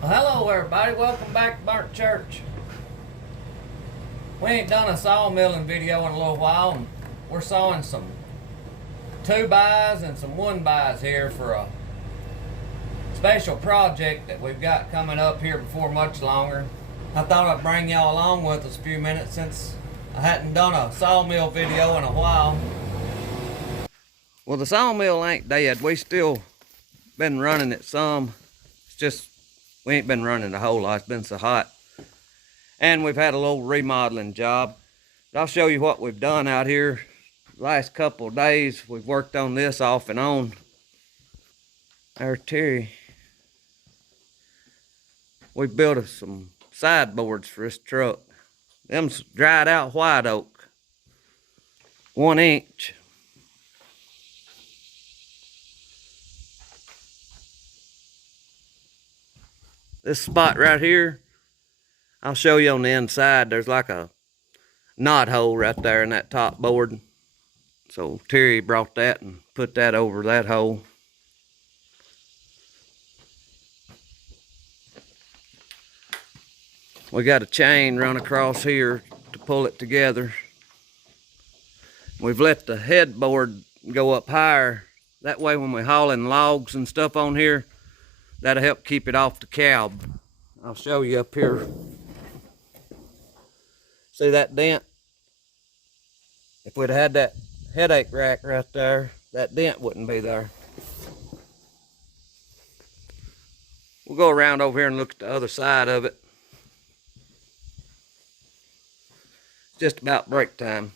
Well, hello everybody, welcome back to Burntchurch. We ain't done a sawmilling video in a little while, and we're sawing some 2x and some 1x here for a special project that we've got coming up here before much longer. I thought I'd bring y'all along with us a few minutes since I hadn't done a sawmill video in a while. Well, the sawmill ain't dead. We still been running it some. It's just we ain't been running a whole lot. It's been so hot. And we've had a little remodeling job. But I'll show you what we've done out here. The last couple of days, we've worked on this off and on. There's Terry. We built some sideboards for this truck. Them's dried out white oak. 1 inch. This spot right here, I'll show you on the inside. There's like a knot hole right there in that top board. So Terry brought that and put that over that hole. We got a chain run across here to pull it together. We've let the headboard go up higher. That way when we're hauling logs and stuff on here, that'll help keep it off the cab. I'll show you up here. See that dent? If we'd had that headache rack right there, that dent wouldn't be there. We'll go around over here and look at the other side of it. It's just about break time.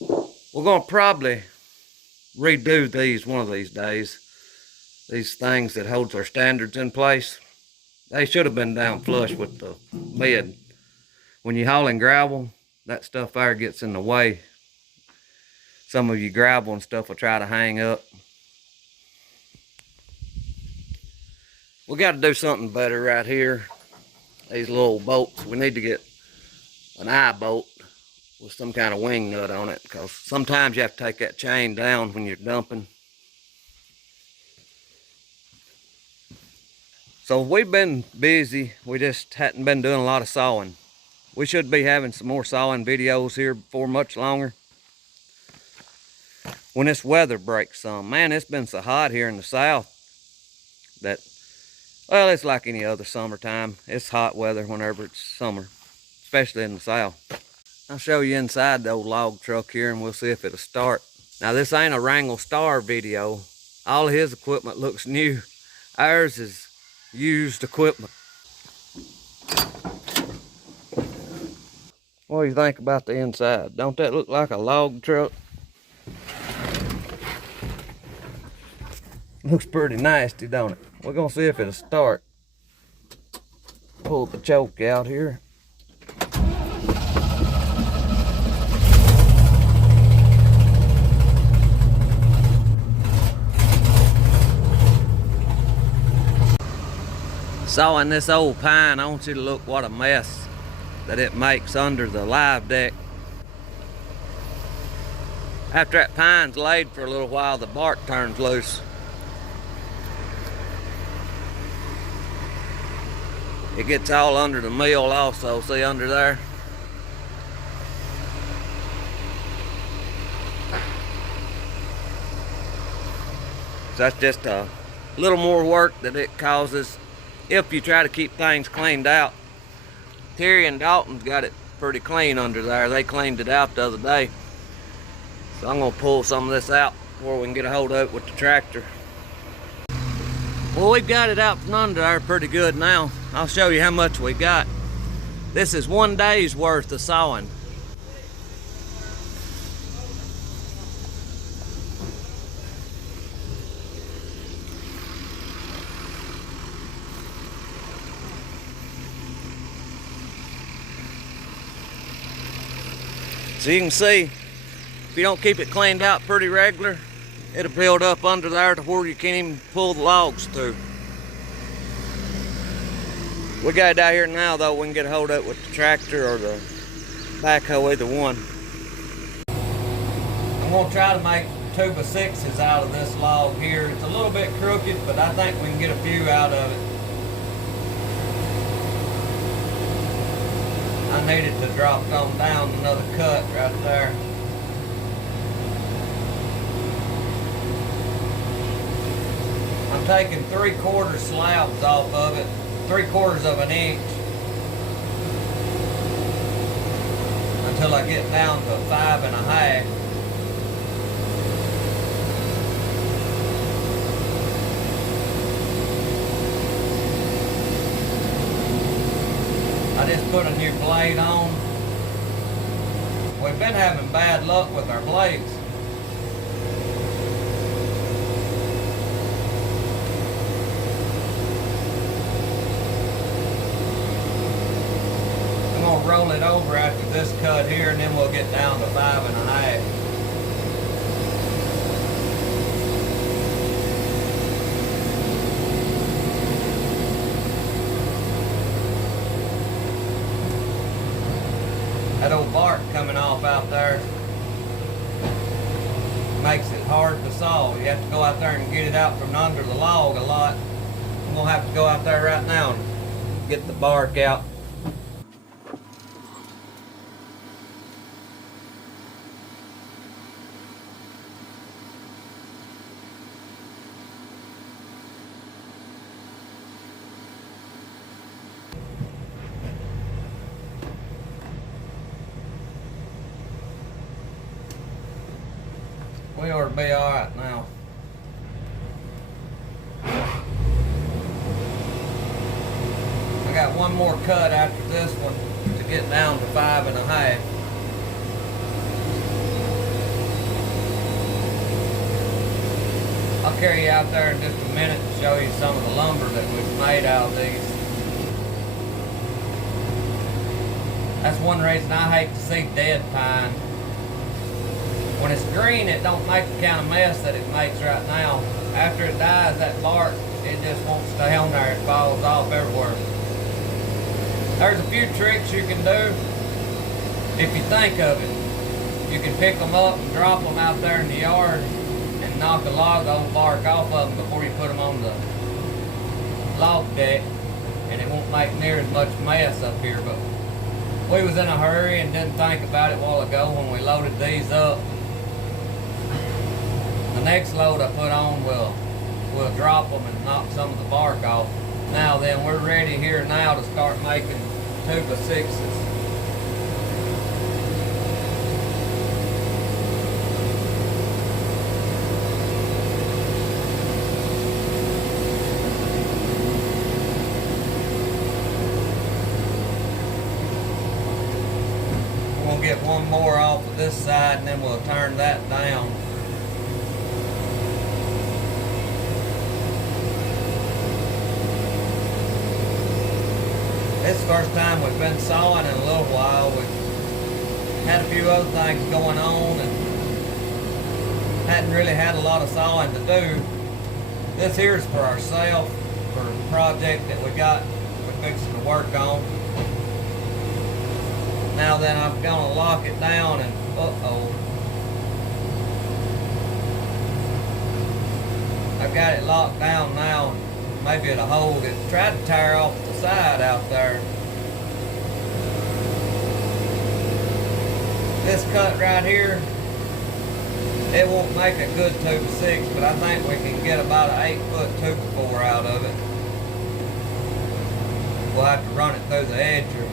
We're gonna probably redo these one of these days. These things that holds our standards in place. They should have been down flush with the bed. When you're hauling gravel, that stuff there gets in the way. Some of you gravel and stuff will try to hang up. We got to do something better right here. These little bolts, we need to get an eye bolt with some kind of wing nut on it, because sometimes you have to take that chain down when you're dumping. So we've been busy. We just hadn't been doing a lot of sawing. We should be having some more sawing videos here before much longer. When this weather breaks some. Man, it's been so hot here in the south that, well, it's like any other summertime. It's hot weather whenever it's summer, especially in the south. I'll show you inside the old log truck here and we'll see if it'll start. Now this ain't a Wrangle Star video. All of his equipment looks new. Ours is used equipment. What do you think about the inside? Don't that look like a log truck? Looks pretty nasty, don't it? We're gonna see if it'll start. Pull the choke out here. Sawing this old pine, I want you to look what a mess that it makes under the live deck. After that pine's laid for a little while, the bark turns loose. It gets all under the mill also, see under there? So that's just a little more work that it causes if you try to keep things cleaned out. Terry and Dalton's got it pretty clean under there. They cleaned it out the other day. So I'm gonna pull some of this out before we can get a hold of it with the tractor. Well, we've got it out from under there pretty good now. I'll show you how much we got. This is 1 day's worth of sawing. So you can see, if you don't keep it cleaned out pretty regular, it'll build up under there to where you can't even pull the logs through. We got it out here now though, we can get a hold of it with the tractor or the backhoe, either one. I'm gonna try to make 2x6s out of this log here. It's a little bit crooked, but I think we can get a few out of it. I needed to drop on down another cut right there. I'm taking 3/4 slabs off of it, 3/4 of an inch, until I get down to 5.5. I just put a new blade on. We've been having bad luck with our blades. I'm gonna roll it over after this cut here, and then we'll get down to 5.5. That old bark coming off out there makes it hard to saw. You have to go out there and get it out from under the log a lot. I'm gonna have to go out there right now and get the bark out. We ought to be all right now. I got one more cut after this one to get down to 5.5. I'll carry you out there in just a minute and show you some of the lumber that we've made out of these. That's one reason I hate to see dead pine. When it's green, it don't make the kind of mess that it makes right now. After it dies, that bark, it just won't stay on there. It falls off everywhere. There's a few tricks you can do if you think of it. You can pick them up and drop them out there in the yard and knock a lot of the old bark off of them before you put them on the log deck, and it won't make near as much mess up here. But we was in a hurry and didn't think about it a while ago when we loaded these up. The next load I put on will drop them and knock some of the bark off. Now then, we're ready here now to start making 2x6s. We'll get one more off of this side and then we'll turn that down. This is the first time we've been sawing in a little while. We've had a few other things going on and hadn't really had a lot of sawing to do. This here is for ourselves, for a project that we got, we're fixing to work on. Now then, I'm gonna lock it down and, I've got it locked down now. Maybe it'll hold it. Tried to tear off the side out there. This cut right here, it won't make a good 2x6, but I think we can get about an 8-foot 2x4 out of it. We'll have to run it through the edger.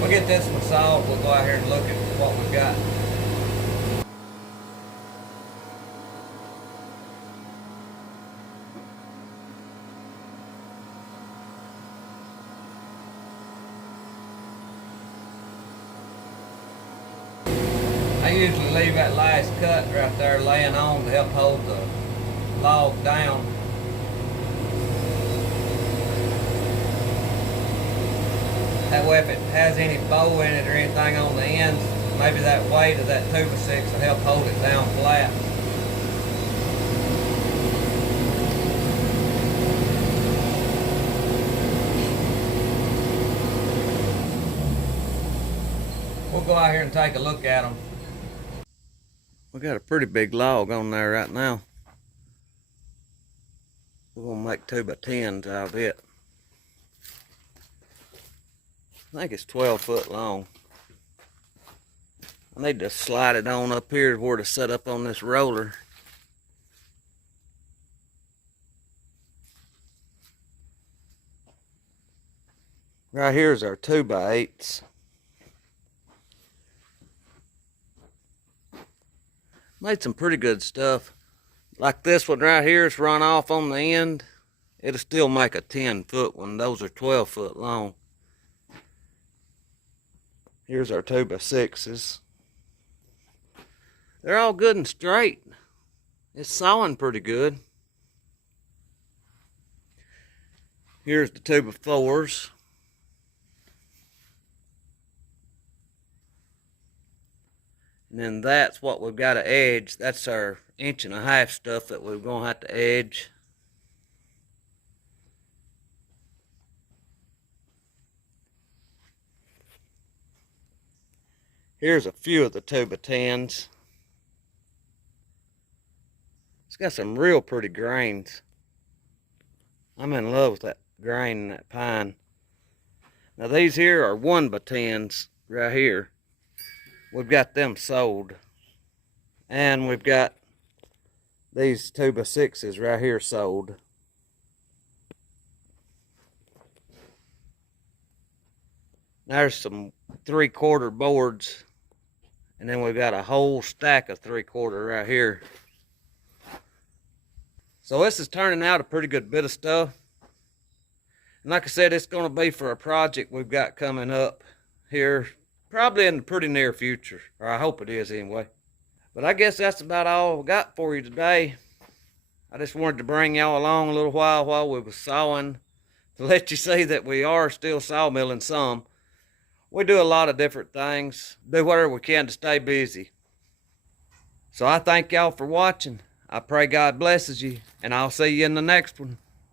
We'll get this one sawed. We'll go out here and look at what we've got. I usually leave that last cut right there laying on to help hold the log down. That way if it has any bow in it or anything on the ends, maybe that weight of that 2x6 will help hold it down flat. We'll go out here and take a look at them. We got a pretty big log on there right now. We're gonna make 2x10s out of it. I think it's 12 foot long. I need to slide it on up here where to set up on this roller. Right here's our 2x8s. Made some pretty good stuff. Like this one right here is run off on the end. It'll still make a 10 foot one. Those are 12 foot long. Here's our 2x6s. They're all good and straight. It's sawing pretty good. Here's the 2x4s. And then that's what we've got to edge. That's our 1.5 inch stuff that we're going to have to edge. Here's a few of the 2x10s. It's got some real pretty grains. I'm in love with that grain in that pine. Now these here are 1x10s right here. We've got them sold. And we've got these 2x6s right here sold. There's some 3/4 boards. And then we've got a whole stack of 3/4 right here. So this is turning out a pretty good bit of stuff. And like I said, it's going to be for a project we've got coming up here. Probably in the pretty near future, or I hope it is anyway. But I guess that's about all we got for you today. I just wanted to bring y'all along a little while we was sawing, to let you see that we are still sawmilling some. We do a lot of different things, do whatever we can to stay busy. So I thank y'all for watching. I pray God blesses you, and I'll see you in the next one.